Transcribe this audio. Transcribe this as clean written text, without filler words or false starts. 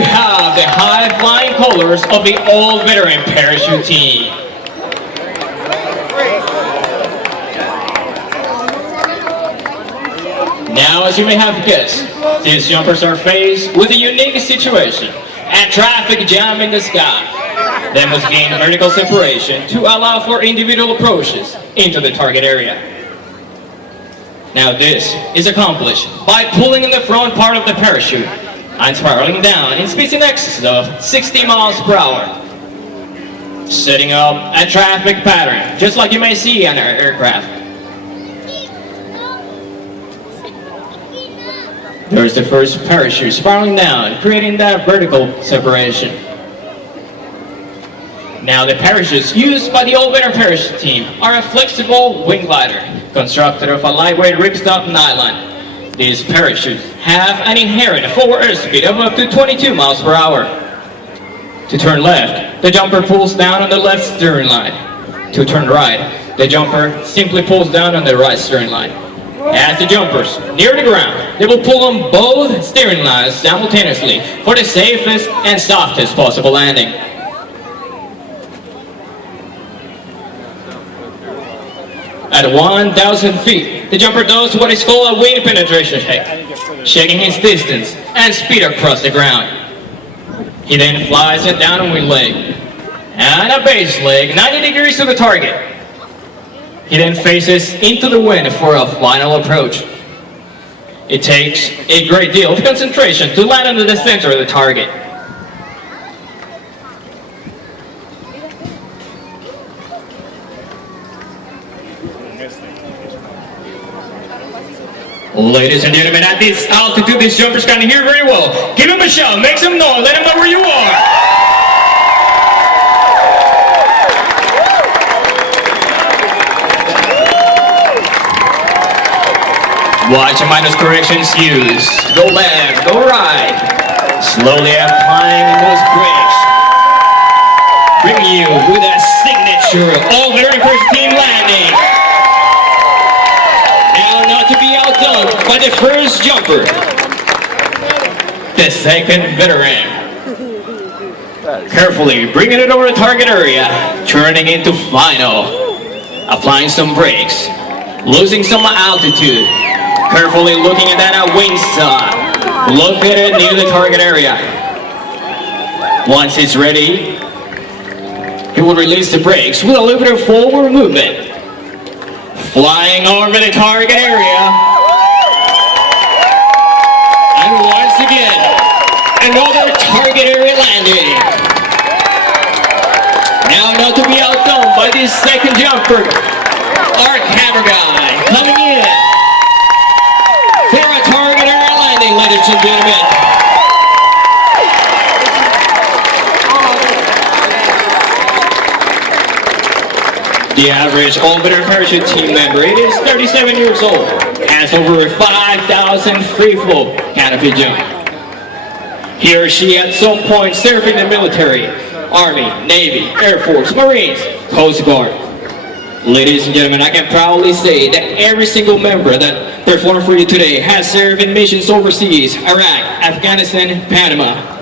we have the high-flying colors of the all-veteran parachute team. Now, as you may have guessed, these jumpers are faced with a unique situation, a traffic jam in the sky. They must gain vertical separation to allow for individual approaches into the target area. Now this is accomplished by pulling in the front part of the parachute and spiraling down in speeds in excess of 60 miles per hour, setting up a traffic pattern, just like you may see on our aircraft. There's the first parachute spiraling down, creating that vertical separation. Now the parachutes used by the all-veteran parachute team are a flexible wing glider constructed of a lightweight ripstop nylon. These parachutes have an inherent forward airspeed of up to 22 miles per hour. To turn left, the jumper pulls down on the left steering line. To turn right, the jumper simply pulls down on the right steering line. As the jumpers near the ground, they will pull on both steering lines simultaneously for the safest and softest possible landing. At 1,000 feet, the jumper does what is called a wing penetration shake, shaking his distance and speed across the ground. He then flies a downwind leg and a base leg 90 degrees to the target. He then faces into the wind for a final approach. It takes a great deal of concentration to land under the center of the target. Ladies and gentlemen, at this altitude, these jumpers can hear very well. Give him a shout, make some noise, let him know where you are. Watch your minus corrections used. Go left, go right. Slowly applying those brakes. Bring you with a signature all-veteran first team landing. Now not to be outdone by the first jumper. The second veteran. Carefully bringing it over the target area. Turning into final. Applying some brakes. Losing some altitude. Carefully looking at that wing side. Located near the target area. Once it's ready, he will release the brakes with a little bit of forward movement. Flying over the target area. And once again, another target area landing. Now not to be outdone by this second jumper. Our camera guy coming in. For a target area landing, ladies and gentlemen. The average all-veteran parachute team member, it is 37 years old, has over 5,000 free-flow canopy jump. He or she at some point served in the military, Army, Navy, Air Force, Marines, Coast Guard. Ladies and gentlemen, I can proudly say that every single member that performed for you today has served in missions overseas, Iraq, Afghanistan, Panama,